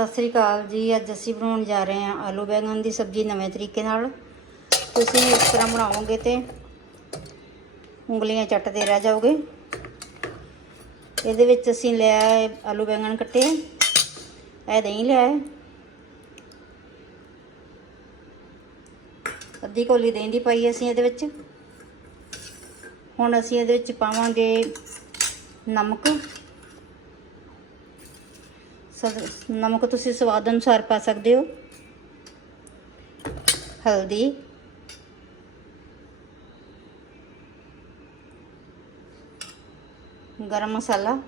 ਸਤਿ ਸ੍ਰੀ ਅਕਾਲ ਜੀ। ਅੱਜ ਅਸੀਂ ਬਣਾਉਣ ਜਾ ਰਹੇ ਹਾਂ ਆਲੂ ਬੈਂਗਣ ਦੀ ਸਬਜ਼ੀ ਨਵੇਂ ਤਰੀਕੇ ਨਾਲ। ਤੁਸੀਂ ਇਸ ਤਰ੍ਹਾਂ ਬਣਾਓਗੇ ਤੇ ਉਂਗਲੀਆਂ ਚੱਟਦੇ ਰਹਿ ਜਾਓਗੇ। ਇਹਦੇ ਵਿੱਚ ਅਸੀਂ ਲਿਆ ਹੈ ਆਲੂ ਬੈਂਗਣ ਕੱਟੇ। ਇਹ ਦਹੀਂ ਲਿਆ ਹੈ ਅੱਧੀ ਕੋਲੀ ਦਹੀਂ ਦੀ ਪਾਈ ਅਸੀਂ ਇਹਦੇ ਵਿੱਚ। ਹੁਣ ਅਸੀਂ ਇਹਦੇ ਵਿੱਚ ਪਾਵਾਂਗੇ ਨਮਕ। ਨਮਕ ਤੁਸੀਂ ਸਵਾਦ ਅਨੁਸਾਰ ਪਾ ਸਕਦੇ ਹੋ। ਹਲਦੀ। ਗਰਮ ਮਸਾਲਾ।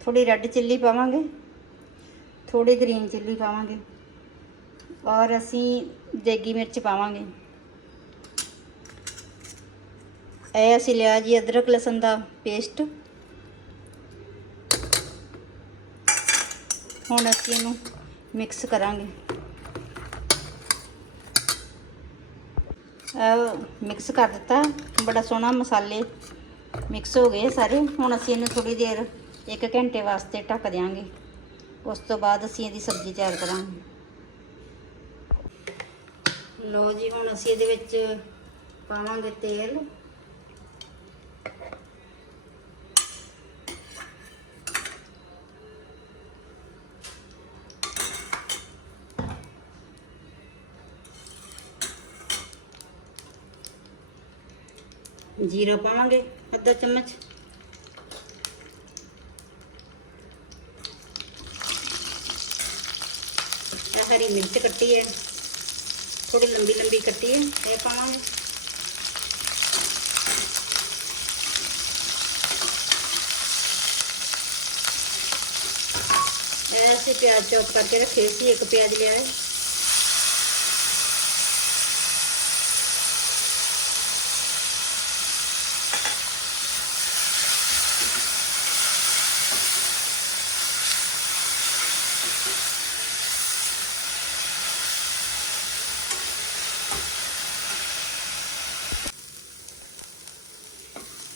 ਥੋੜੀ ਰੈੱਡ ਚਿੱਲੀ ਪਾਵਾਂਗੇ। ਥੋੜੀ ਗ੍ਰੀਨ ਚਿੱਲੀ ਪਾਵਾਂਗੇ। ਔਰ ਅਸੀਂ ਦੇਗੀ ਮਿਰਚ ਪਾਵਾਂਗੇ। ਇਹ ਅਸੀਂ ਲਿਆ ਜੀ ਅਦਰਕ ਲਸਣ ਦਾ ਪੇਸਟ ਹੁਣ ਅਸੀਂ ਇਹਨੂੰ ਮਿਕਸ ਕਰਾਂਗੇ। ਮਿਕਸ ਕਰ ਦਿੱਤਾ। ਬੜਾ ਸੋਹਣਾ ਮਸਾਲੇ ਮਿਕਸ ਹੋ ਗਏ ਸਾਰੇ। ਹੁਣ ਅਸੀਂ ਇਹਨੂੰ ਥੋੜੀ ਦੇਰ 1 ਘੰਟੇ ਵਾਸਤੇ ਢੱਕ ਦਿਆਂਗੇ। ਉਸ ਤੋਂ ਬਾਅਦ ਅਸੀਂ ਇਹਦੀ ਸਬਜ਼ੀ ਤਿਆਰ ਕਰਾਂਗੇ। ਲਓ ਜੀ, ਹੁਣ ਅਸੀਂ ਇਹਦੇ ਵਿੱਚ ਪਾਵਾਂਗੇ ਤੇਲ। ਜੀਰਾ ਪਾਵਾਂਗੇ, ਅੱਧਾ ਚਮਚ। ਇਹ ਹਰੀ ਮਿਰਚ ਕੱਟੀ ਹੈ। ਥੋੜੀ ਲੰਬੀ ਲੰਬੀ ਕੱਟੀ ਹੈ, ਇਹ ਪਾਵਾਂਗੇ। ਇਹ ਅਸੀਂ ਪਿਆਜ਼ ਚੌਪ ਕਰਕੇ ਰੱਖੇ ਸੀ, ਇੱਕ ਪਿਆਜ਼ ਲਿਆ ਹੈ।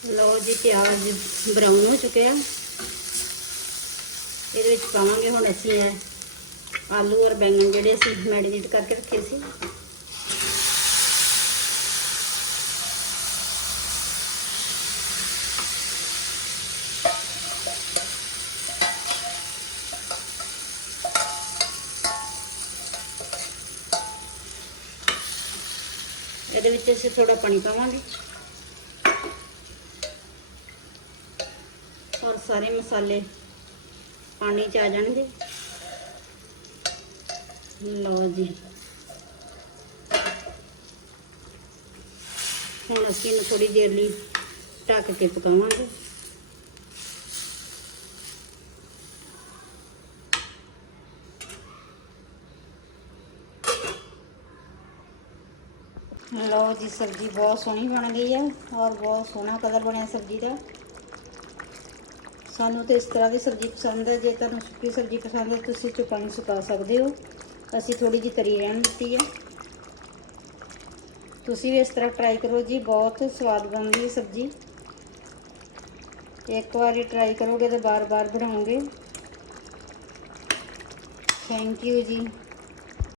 ਲਓ ਜੀ ਪਿਆਜ਼ ਬਰਾਊਨ ਹੋ ਚੁੱਕਿਆ ਇਹਦੇ ਵਿੱਚ ਪਾਵਾਂਗੇ ਹੁਣ ਅਸੀਂ ਇਹ ਆਲੂ ਔਰ ਬੈਂਗਣ ਜਿਹੜੇ ਅਸੀਂ ਮੈਰੀਨੇਟ ਕਰਕੇ ਰੱਖੇ ਸੀ। ਇਹਦੇ ਵਿੱਚ ਅਸੀਂ ਥੋੜਾ ਪਾਣੀ ਪਾਵਾਂਗੇ। ਸਾਰੇ ਮਸਾਲੇ ਪਾਣੀ ਚ ਆ ਜਾਣਗੇ। ਲਓ ਜੀ। ਹੁਣ ਅਸੀਂ ਇਹਨੂੰ ਥੋੜੀ ਦੇਰ ਲਈ ਢੱਕ ਕੇ ਪਕਾਵਾਂਗੇ। ਲਓ ਜੀ, ਸਬਜ਼ੀ ਬਹੁਤ ਸੋਹਣੀ ਬਣ ਗਈ ਹੈ ਔਰ ਬਹੁਤ ਸੋਹਣਾ ਕਲਰ ਬਣਿਆ ਸਬਜ਼ੀ ਦਾ। ਸਾਨੂੰ ਤੇ ਇਸ ਤਰ੍ਹਾਂ ਦੀ ਸਬਜ਼ੀ ਪਸੰਦ ਹੈ, ਜੇ ਤੁਹਾਨੂੰ ਸੁੱਕੀ ਸਬਜ਼ੀ ਪਸੰਦ ਹੈ, ਤੁਸੀਂ ਚ ਪਾਣੀ ਸੁਕਾ ਸਕਦੇ ਹੋ। ਅਸੀਂ ਥੋੜੀ ਜਿਹੀ ਤਰੀ ਰਹਿਣ ਦਿੱਤੀ ਹੈ। ਤੁਸੀਂ ਵੀ ਇਸ ਤਰ੍ਹਾਂ ਟਰਾਈ ਕਰੋ ਜੀ, ਬਹੁਤ ਸਵਾਦ ਬਣਦੀ ਹੈ ਸਬਜ਼ੀ। ਇੱਕ ਵਾਰੀ ਟਰਾਈ ਕਰੋਗੇ ਤਾਂ ਬਾਰ-ਬਾਰ ਬਣਾਓਗੇ। ਥੈਂਕ ਯੂ ਜੀ।